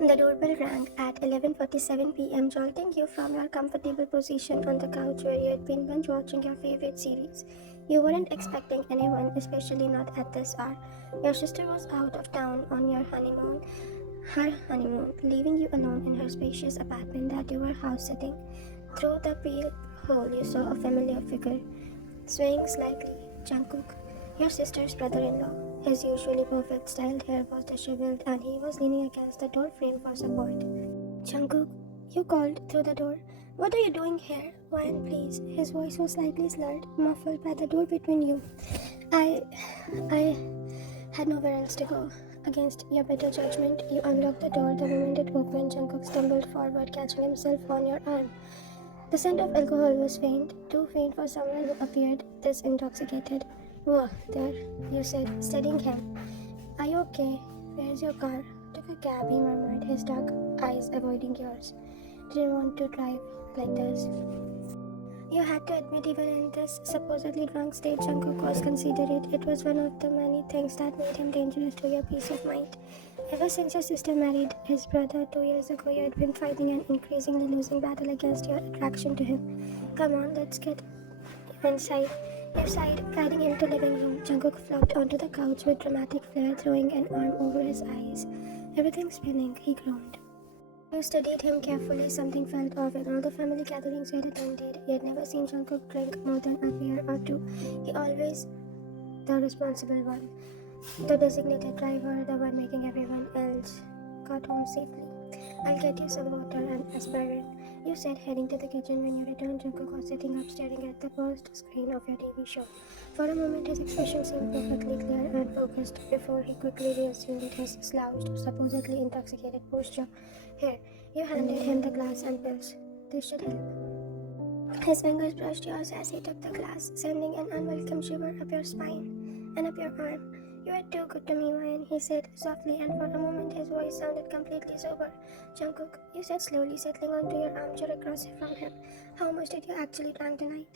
The doorbell rang at 11:47 p.m., jolting you from your comfortable position on the couch where you had been binge watching your favorite series. You weren't expecting anyone, especially not at this hour. Your sister was out of town on her honeymoon, leaving you alone in her spacious apartment that you were house sitting. Through the peephole, you saw a familiar figure, swaying slightly. Jungkook, your sister's brother-in-law. His usually perfect styled hair was disheveled and he was leaning against the door frame for support. Jungkook, you called through the door. What are you doing here? Wyan, please. His voice was slightly slurred, muffled by the door between you. I had nowhere else to go. Against your better judgment, you unlocked the door the moment it opened. Jungkook stumbled forward, catching himself on your arm. The scent of alcohol was faint, too faint for someone who appeared this intoxicated. Whoa, there, you said, steadying him. Are you okay? Where's your car? Took a cab, he murmured, his dark eyes avoiding yours. Didn't want to drive like this. You had to admit, even in this supposedly drunk state, Jungkook was considerate. It was one of the many things that made him dangerous to your peace of mind. Ever since your sister married his brother 2 years ago, you had been fighting an increasingly losing battle against your attraction to him. Come on, let's get inside. You sighed, guiding him to living room. Jungkook flopped onto the couch with dramatic flair, throwing an arm over his eyes. Everything spinning, he groaned. You studied him carefully. Something felt off in all the family gatherings he had attended. You had never seen Jungkook drink more than a beer or two. He always the responsible one, the designated driver, the one making everyone else got home safely. I'll get you some water and aspirin, you said, heading to the kitchen. When you returned, Jungkook was sitting up staring at the post screen of your TV show. For a moment, his expression seemed perfectly clear and focused before he quickly reassumed his slouched, supposedly intoxicated posture. Here, you handed him the glass and pills. This should help. His fingers brushed yours as he took the glass, sending an unwelcome shiver up your spine and up your arm. You are too good to me, Ryan, he said softly, and for a moment his voice sounded completely sober. Jungkook, you said slowly, settling onto your armchair across from him. How much did you actually drink tonight?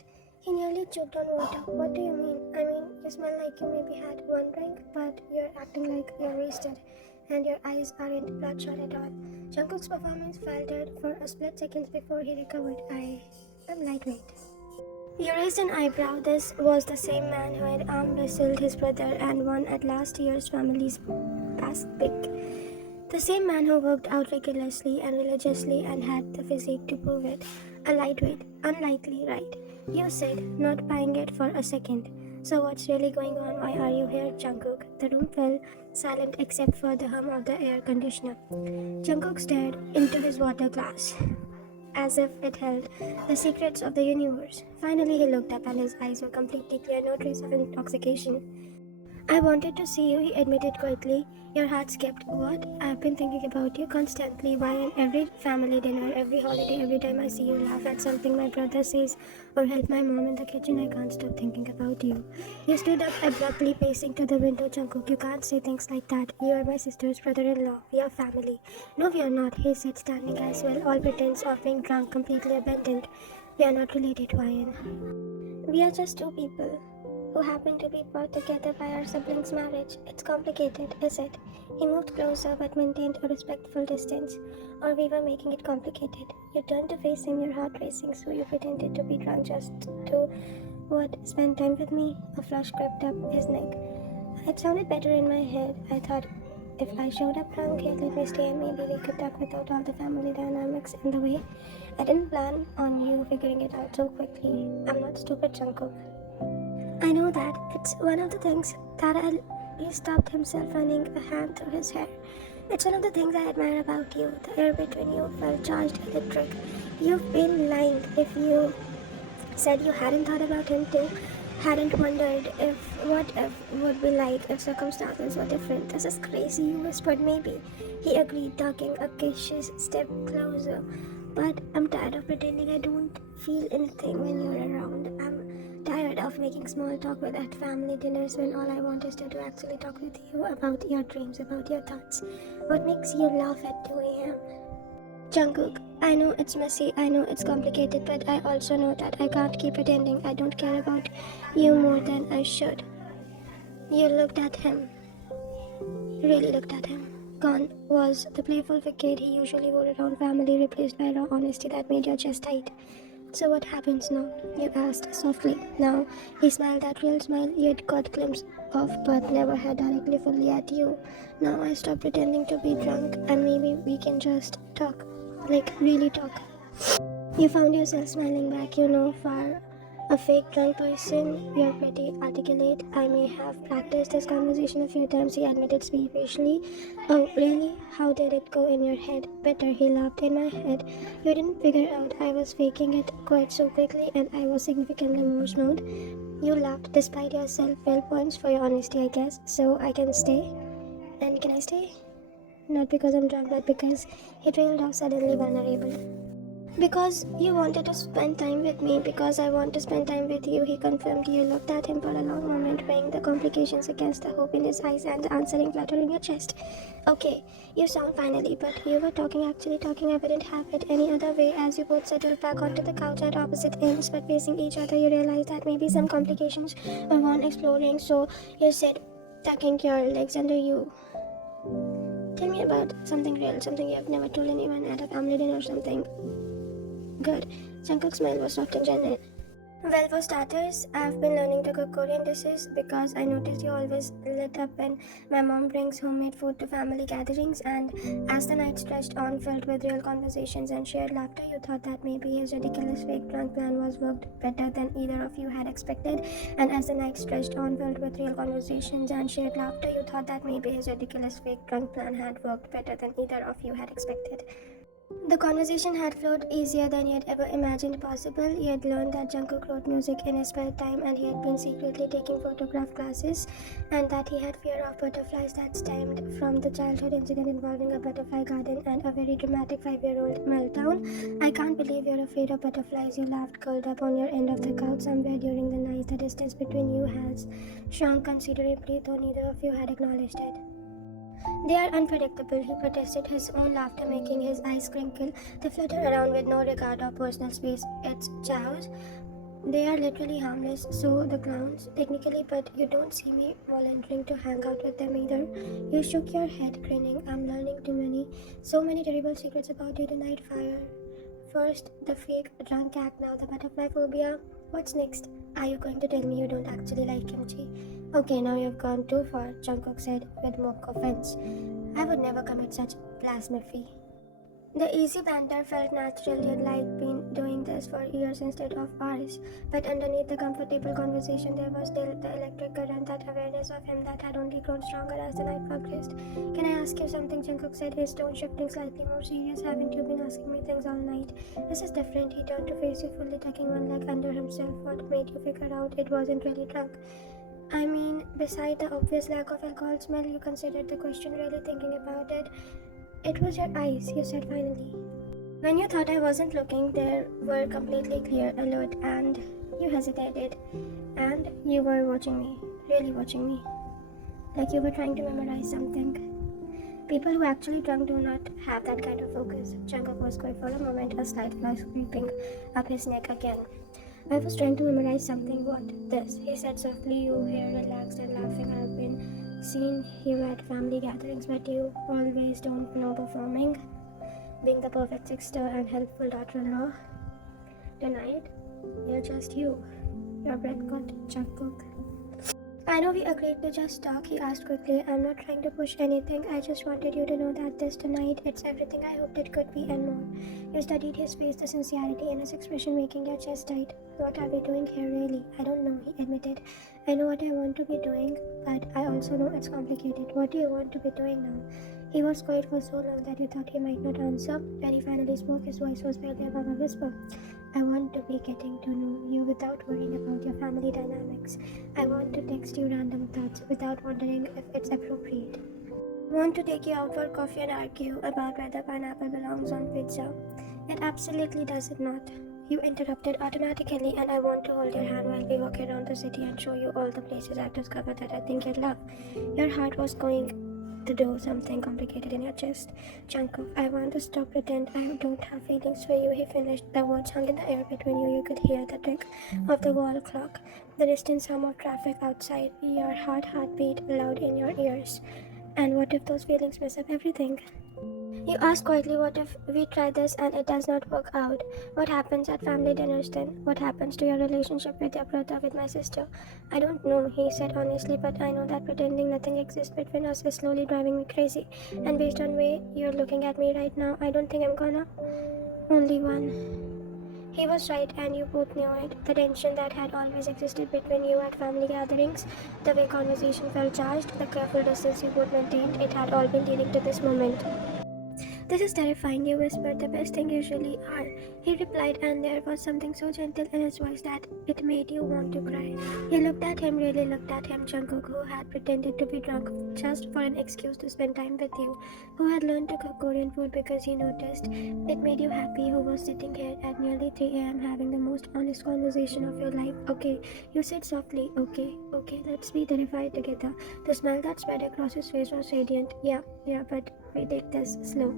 He nearly choked on water. What do you mean? I mean, you smell like you maybe had one drink, but you're acting like you're wasted, and your eyes aren't bloodshot at all. Jungkook's performance faltered for a split second before he recovered. I am lightweight. You raised an eyebrow. This was the same man who had arm wrestled his brother and won at last year's family's past pick. The same man who worked out rigorously and religiously and had the physique to prove it. A lightweight, unlikely, right? You said, not buying it for a second. So what's really going on? Why are you here, Jungkook? The room fell silent except for the hum of the air conditioner. Jungkook stared into his water glass, as if it held the secrets of the universe. Finally, he looked up and his eyes were completely clear, no trace of intoxication. I wanted to see you, he admitted quietly. Your heart skipped. What? I've been thinking about you constantly. Why, in every family dinner, every holiday, every time I see you laugh at something my brother says or help my mom in the kitchen, I can't stop thinking about you. You stood up abruptly, pacing to the window. Jungkook, you can't say things like that. You are my sister's brother-in-law. We are family. No, we are not, he said, standing as well. All pretense of being drunk completely abandoned. We are not related, Ryan. We are just two people who happen to be brought together by our siblings' marriage. It's complicated, is it? He moved closer but maintained a respectful distance. Or we were making it complicated. You turned to face him, your heart racing, so you pretended to be drunk just to, spend time with me? A flush crept up his neck. It sounded better in my head. I thought if I showed up drunk, he'd let me stay and maybe we could talk without all the family dynamics in the way. I didn't plan on you figuring it out so quickly. I'm not stupid, Jungkook. I know that. It's one of the things that he stopped himself, running a hand through his hair. It's one of the things I admire about you. The air between you felt charged electric. You've been lying if you said you hadn't thought about him too. Hadn't wondered what if would be like if circumstances were different. This is crazy, you whispered. Maybe. He agreed, taking a cautious step closer. But I'm tired of pretending I don't feel anything when you're around. I'm tired of making small talk with at family dinners when all I want is to actually talk with you about your dreams, about your thoughts. What makes you laugh at 2 a.m.? Jungkook, I know it's messy, I know it's complicated, but I also know that I can't keep pretending I don't care about you more than I should. You looked at him. Really looked at him. gone was the playful facade he usually wore around family, replaced by raw honesty that made your chest tight. So what happens now? You asked softly. Now he smiled that real smile you'd caught glimpse of but never had directly fully at you. Now I stop pretending to be drunk and maybe we can just talk. Like really talk. You found yourself smiling back, for a fake drunk person, you're pretty articulate. I may have practiced this conversation a few times, he admitted feverishly. Oh, really? How did it go in your head? Better, he laughed. In my head. You didn't figure out I was faking it quite so quickly, and I was significantly more smooth. You laughed despite yourself. Well, points for your honesty, I guess. So I can stay? And can I stay? Not because I'm drunk, but because he trailed off suddenly vulnerable. Because you wanted to spend time with me, because I want to spend time with you, he confirmed. You looked at him for a long moment, weighing the complications against the hope in his eyes and the answering flutter in your chest. Okay, you sound finally, but you were actually talking. I wouldn't have it any other way. As you both settled back onto the couch at opposite ends, but facing each other, you realized that maybe some complications were worth exploring, so you said, tucking your legs under you. Tell me about something real, something you have never told anyone at a family dinner or something. Good. Jungkook's smile was soft and genuine. Well, for starters, I've been learning to cook Korean dishes because I noticed you always lit up when my mom brings homemade food to family gatherings, and as the night stretched on, filled with real conversations and shared laughter, you thought that maybe his ridiculous fake drunk plan was worked better than either of you had expected. And as the night stretched on, filled with real conversations and shared laughter, you thought that maybe his ridiculous fake drunk plan had worked better than either of you had expected. The conversation had flowed easier than he had ever imagined possible. He had learned that Jungkook wrote music in his spare time, and he had been secretly taking photograph classes, and that he had fear of butterflies that stemmed from the childhood incident involving a butterfly garden and a very dramatic 5-year-old meltdown. I can't believe you're afraid of butterflies, you laughed, curled up on your end of the couch somewhere during the night. The distance between you has shrunk considerably, though neither of you had acknowledged it. They are unpredictable, he protested, his own laughter making his eyes crinkle. They flutter around with no regard of personal space. It's chows. They are literally harmless, so the clowns, technically, but you don't see me volunteering to hang out with them either. You shook your head, grinning. I'm learning so many terrible secrets about you tonight, Fire. First, the fake drunk act, now the butterfly phobia. What's next? Are you going to tell me you don't actually like kimchi? Okay, now you've gone too far, Jungkook said with mock offense. I would never commit such blasphemy. The easy banter felt natural. You'd been doing this for years instead of hours. But underneath the comfortable conversation, there was still the electric current, that awareness of him that had only grown stronger as the night progressed. Can I ask you something? Jungkook said, his tone shifting slightly more serious. Haven't you been asking me things all night? This is different. He turned to face you, fully tucking one leg under himself. What made you figure out it wasn't really drunk? I mean, beside the obvious lack of alcohol smell, you considered the question, really thinking about it. It was your eyes, you said finally. When you thought I wasn't looking, they were completely clear, alert, and you hesitated. And you were watching me, really watching me. Like you were trying to memorize something. People who actually drunk do not have that kind of focus. Jungkook was quiet for a moment, a slight flush creeping up his neck again. I was trying to memorize something. What? This, he said softly, you hair relaxed and laughing. I've been seeing you at family gatherings, but you always don't know performing. Being the perfect sister and helpful daughter-in-law. Tonight, you're just you. Your breath got Jungkook. I know we agreed to just talk, he asked quickly. I'm not trying to push anything. I just wanted you to know that this tonight, it's everything I hoped it could be and more. You studied his face, the sincerity in his expression making your chest tight. What are we doing here really? I don't know, he admitted. I know what I want to be doing, but I also know it's complicated. What do you want to be doing now? He was quiet for so long that you thought he might not answer. When he finally spoke, his voice was barely above a whisper. I want to be getting to know you without worrying about your family dynamics. I want to text you random thoughts without wondering if it's appropriate. I want to take you out for coffee and argue about whether pineapple belongs on pizza. It absolutely does it not. You interrupted automatically, and I want to hold your hand while we walk around the city and show you all the places I've discovered that I think you'd love. Your heart was going to do something complicated in your chest. Jungkook, I want to stop pretend I don't have feelings for you, he finished. The words hung in the air between you. You could hear the tick of the wall clock, the distant hum of traffic outside, your heartbeat loud in your ears. And what if those feelings mess up everything? You ask quietly, what if we try this and it does not work out? What happens at family dinners then? What happens to your relationship with your brother, with my sister? I don't know, he said honestly, but I know that pretending nothing exists between us is slowly driving me crazy. And based on the way you're looking at me right now, I don't think I'm gonna. Only one. He was right, and you both knew it. The tension that had always existed between you at family gatherings, the way conversation felt charged, the careful distance you both maintained, it had all been leading to this moment. This is terrifying, you whispered. The best thing usually are. He replied, and there was something so gentle in his voice that it made you want to cry. You looked at him, really looked at him, Jungkook, who had pretended to be drunk just for an excuse to spend time with you, who had learned to cook Korean food because he noticed it made you happy, who was sitting here at nearly 3 a.m. having the most honest conversation of your life. Okay, you said softly, okay, let's be terrified together. The smile that spread across his face was radiant. Yeah, but we take this slow.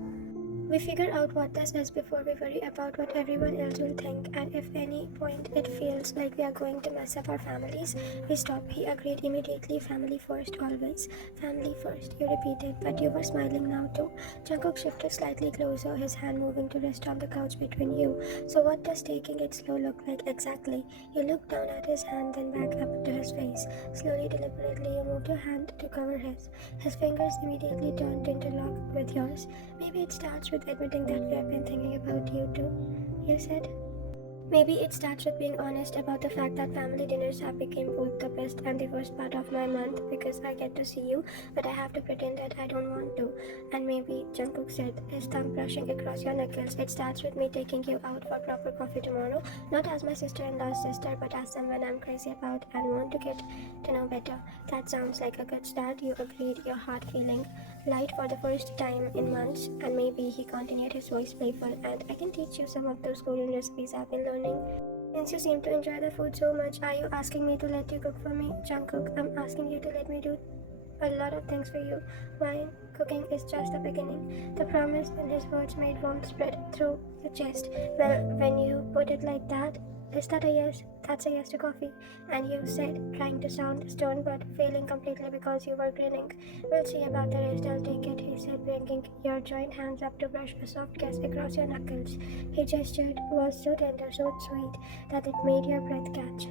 We figure out what this is before we worry about what everyone else will think, and if any point it feels like we are going to mess up our families, we stop. He agreed immediately. Family first, always. Family first, you repeated, but you were smiling now too. Jungkook shifted slightly closer, his hand moving to rest on the couch between you. So what does taking it slow look like exactly? You looked down at his hand, then back up to his face. Slowly, deliberately, you moved your hand to cover his. His fingers immediately turned into lock with yours. Maybe it starts with admitting that we have been thinking about you too, you said. Maybe it starts with being honest about the fact that family dinners have become both the best and the worst part of my month because I get to see you, but I have to pretend that I don't want to. And maybe, Jungkook said, his thumb brushing across your knuckles, it starts with me taking you out for proper coffee tomorrow, not as my sister-in-law's sister, but as someone I'm crazy about and want to get to know better. That sounds like a good start, you agreed, your heart feeling light for the first time in months. And maybe, he continued, his voice playful, and I can teach you some of those Korean recipes I've been learning. Since you seem to enjoy the food so much, are you asking me to let you cook for me? Jungkook, I'm asking you to let me do a lot of things for you. Wine, cooking is just the beginning. The promise in his words made warmth spread through your chest. Well, when you put it like that, is that a yes? That's a yes to coffee. And you said, trying to sound stern but failing completely because you were grinning. We'll see about the rest, I'll take it, he said, bringing your joined hands up to brush a soft kiss across your knuckles. His gesture was so tender, so sweet, that it made your breath catch.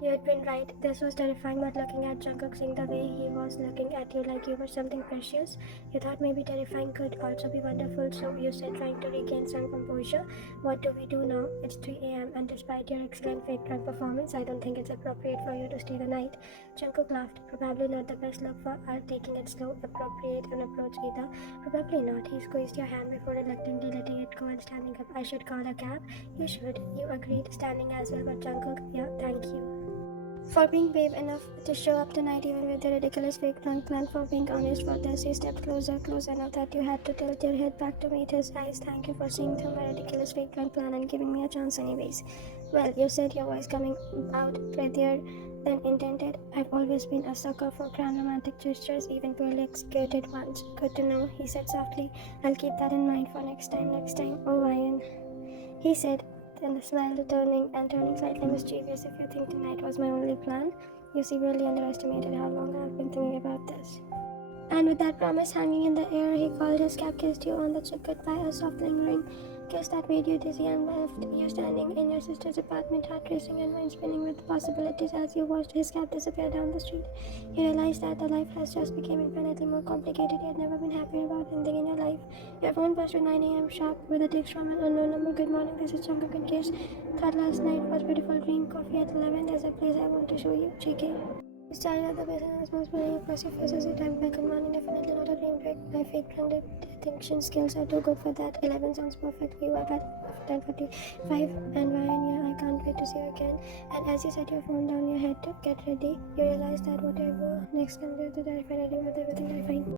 You had been right. This was terrifying, but looking at Jungkook, seeing the way he was looking at you like you were something precious, you thought maybe terrifying could also be wonderful, so you said, trying to regain some composure, what do we do now? It's 3 a.m., and despite your excellent fake drunk performance, I don't think it's appropriate for you to stay the night. Jungkook laughed. Probably not the best look for our taking it slow, appropriate an approach either. Probably not. He squeezed your hand before reluctantly letting it go and standing up. I should call a cab. You should. You agreed, standing as well, but Jungkook, yeah, thank you. For being brave enough to show up tonight even with the ridiculous fake drunk plan, for being honest for this, he stepped closer, close enough that you had to tilt your head back to meet his eyes. Thank you for seeing through my ridiculous fake drunk plan and giving me a chance anyways. Well, you said, your voice coming out prettier than intended. I've always been a sucker for grand romantic gestures, even poorly executed ones. Good to know, he said softly. I'll keep that in mind for next time. Oh, Ryan, he said, then the smile turning slightly mischievous. If you think tonight was my only plan, you severely underestimated how long I've been thinking about this. And with that promise hanging in the air, he called his cab, kissed you on the cheek goodbye, a soft lingering kiss that made you dizzy, and left you standing in your sister's apartment, heart racing and mind spinning with possibilities as you watched his cab disappear down the street. You realized that the life has just become infinitely more complicated. You had never been happier about anything in your life. Your phone buzzed at 9 a.m. sharp with a text from an unknown number. Good morning, this is Jungkook in case thought last night was beautiful dream. Coffee at 11. There's a place I want to show you. JK. You started at the business most putting across your face as you typed back. Good morning, definitely not a dream break. My fake branded distinction skills are too good for that. 11 sounds perfect. You are at 10:45 and Ryan, yeah, I can't wait to see you again. And as you set your phone down, your head to get ready, you realize that whatever next comes, you're terrified with everything terrifying.